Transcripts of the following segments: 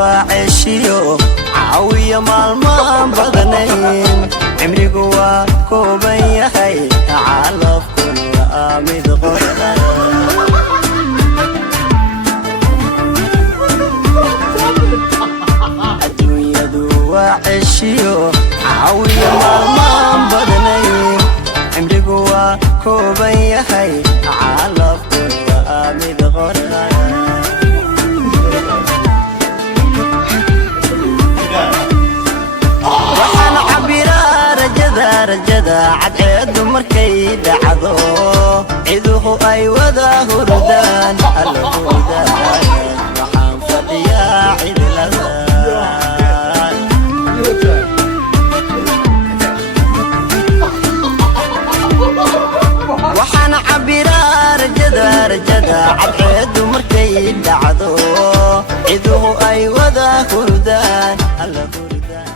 waa ceshiyo caawiya maalmaan badnayn cimrigu waa kooban yahay calafkuna waa mid qoran adduunyadu waa ceshiyo caawiya maalmaan badnayn cimrigu waa kooban yahay calafkuna waa mid qoran rajada cadceedu markay dhacdo ciduhu ay wada hurdaan alla hurdaan waxaan fadhiyaa cidlada waxaan cabiraa rajada cadceedu markay dhacdo ciduhu ay wada hurdaan alla hurdaan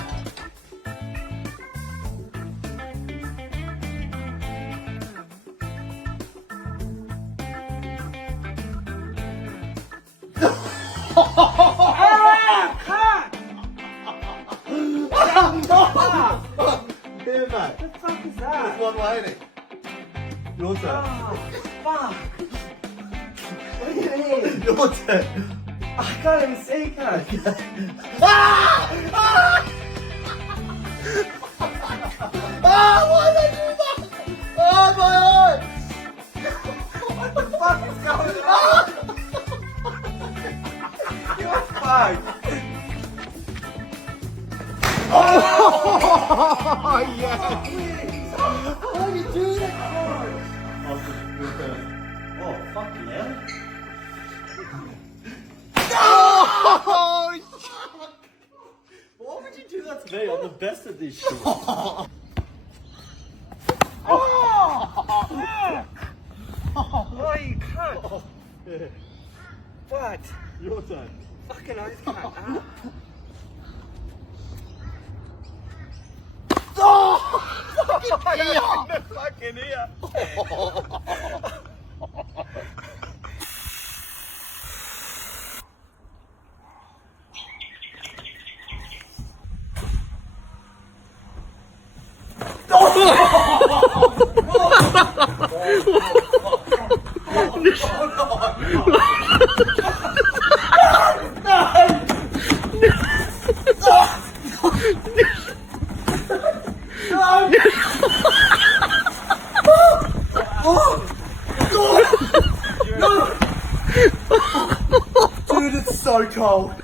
Here, man. What the fuck is that? There's one behind it. Your turn. Oh, fuck. What do you mean? Your turn. I can't even see, can I? Why did I do that? Oh, my eye! What the fuck is going on? You're fucked. Oh, yes! Why did you do that for? Oh, your turn. Oh, fucking hell. Oh, Why would you do that to me? I'm the best at this shit. Oh, you cunt. yeah. What? Your turn. Fucking oath cunt. Oh! Fucking ear. Dude, it's so cold.